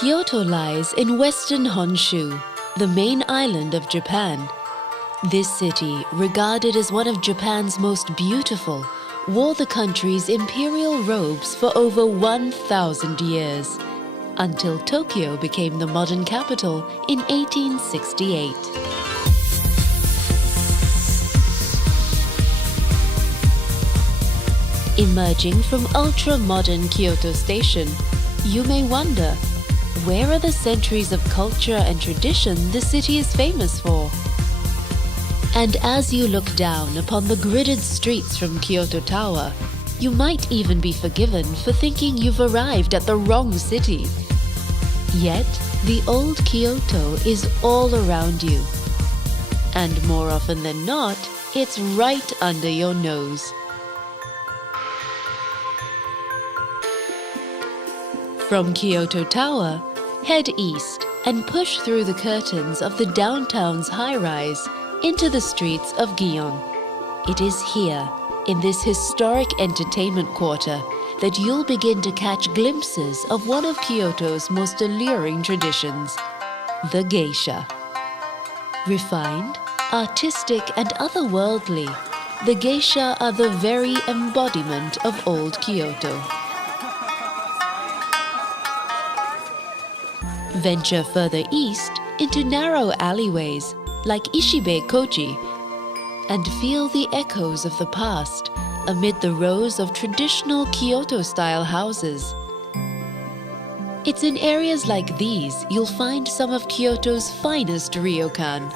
Kyoto lies in western Honshu, the main island of Japan. This city, regarded as one of Japan's most beautiful, wore the country's imperial robes for over 1,000 years, until Tokyo became the modern capital in 1868. Emerging from ultra-modern Kyoto Station, you may wonder, where are the centuries of culture and tradition the city is famous for? And as you look down upon the gridded streets from Kyoto Tower, you might even be forgiven for thinking you've arrived at the wrong city. Yet, the old Kyoto is all around you. And more often than not, it's right under your nose. From Kyoto Tower, head east and push through the curtains of the downtown's high-rise into the streets of Gion. It is here, in this historic entertainment quarter, that you'll begin to catch glimpses of one of Kyoto's most alluring traditions, the geisha. Refined, artistic and otherworldly, the geisha are the very embodiment of old Kyoto. Venture further east into narrow alleyways like Ishibe Koji and feel the echoes of the past amid the rows of traditional Kyoto-style houses. It's in areas like these you'll find some of Kyoto's finest ryokan.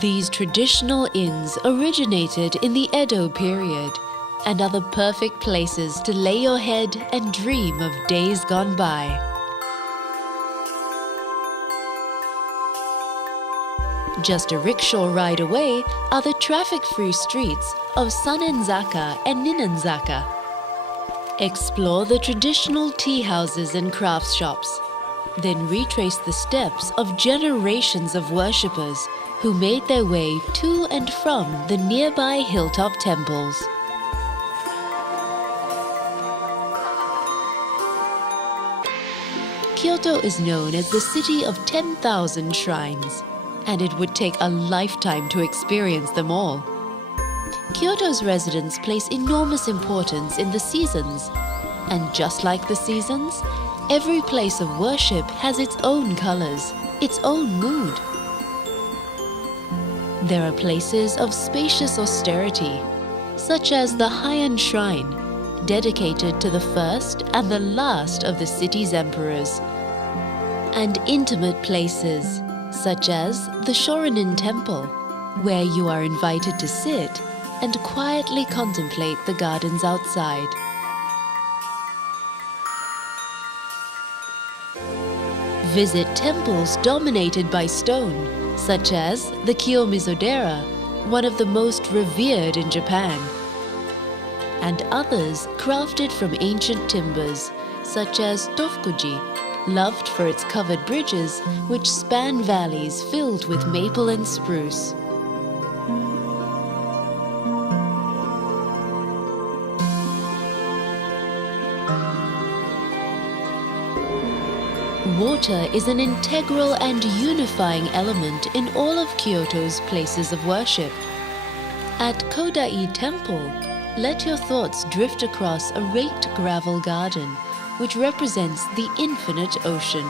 These traditional inns originated in the Edo period and are the perfect places to lay your head and dream of days gone by. Just a rickshaw ride away are the traffic-free streets of Sanenzaka and Ninenzaka. Explore the traditional tea houses and crafts shops, then retrace the steps of generations of worshippers who made their way to and from the nearby hilltop temples. Kyoto is known as the city of 10,000 shrines, and it would take a lifetime to experience them all. Kyoto's residents place enormous importance in the seasons, and just like the seasons, every place of worship has its own colors, its own mood. There are places of spacious austerity, such as the Heian Shrine, dedicated to the first and the last of the city's emperors, and intimate places, such as the Shorenin Temple, where you are invited to sit and quietly contemplate the gardens outside. Visit temples dominated by stone, such as the Kiyomizo-dera, one of the most revered in Japan, and others crafted from ancient timbers, such as Tofukuji, loved for its covered bridges which span valleys filled with maple and spruce. Water is an integral and unifying element in all of Kyoto's places of worship. At Kodai Temple, let your thoughts drift across a raked gravel garden which represents the infinite ocean.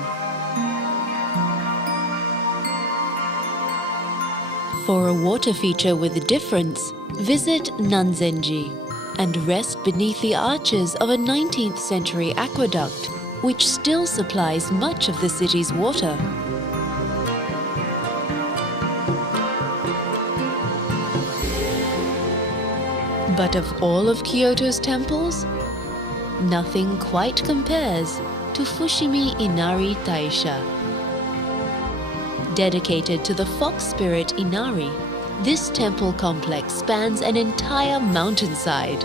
For a water feature with a difference, visit Nanzenji and rest beneath the arches of a 19th century aqueduct which still supplies much of the city's water. But of all of Kyoto's temples, nothing quite compares to Fushimi Inari Taisha. Dedicated to the fox spirit Inari, this temple complex spans an entire mountainside.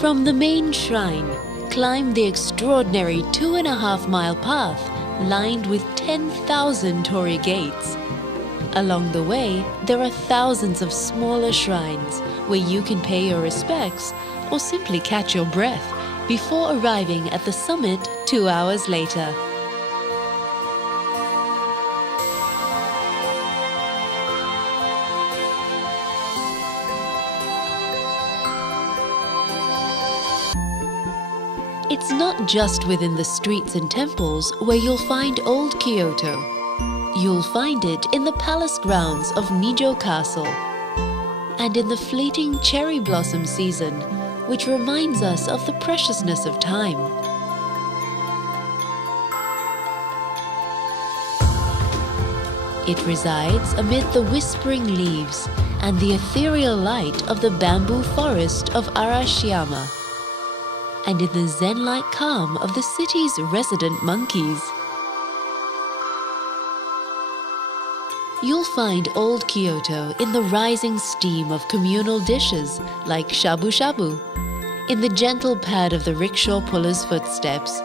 From the main shrine, climb the extraordinary 2.5-mile path lined with 10,000 torii gates. Along the way, there are thousands of smaller shrines where you can pay your respects or simply catch your breath before arriving at the summit 2 hours later. It's not just within the streets and temples where you'll find old Kyoto. You'll find it in the palace grounds of Nijo Castle and in the fleeting cherry blossom season, which reminds us of the preciousness of time. It resides amid the whispering leaves and the ethereal light of the bamboo forest of Arashiyama, and in the zen-like calm of the city's resident monkeys. You'll find old Kyoto in the rising steam of communal dishes like shabu-shabu, in the gentle pad of the rickshaw puller's footsteps,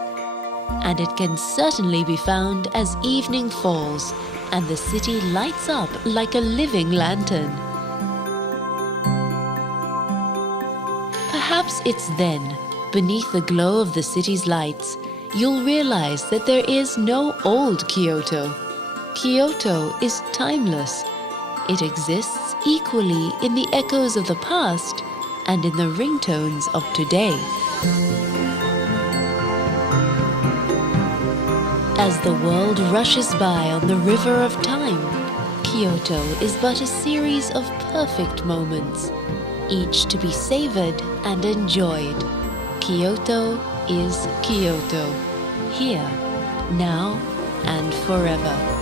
and it can certainly be found as evening falls and the city lights up like a living lantern. Perhaps it's then, beneath the glow of the city's lights, you'll realize that there is no old Kyoto. Kyoto is timeless. It exists equally in the echoes of the past and in the ringtones of today. As the world rushes by on the river of time, Kyoto is but a series of perfect moments, each to be savored and enjoyed. Kyoto is Kyoto, here, now, and forever.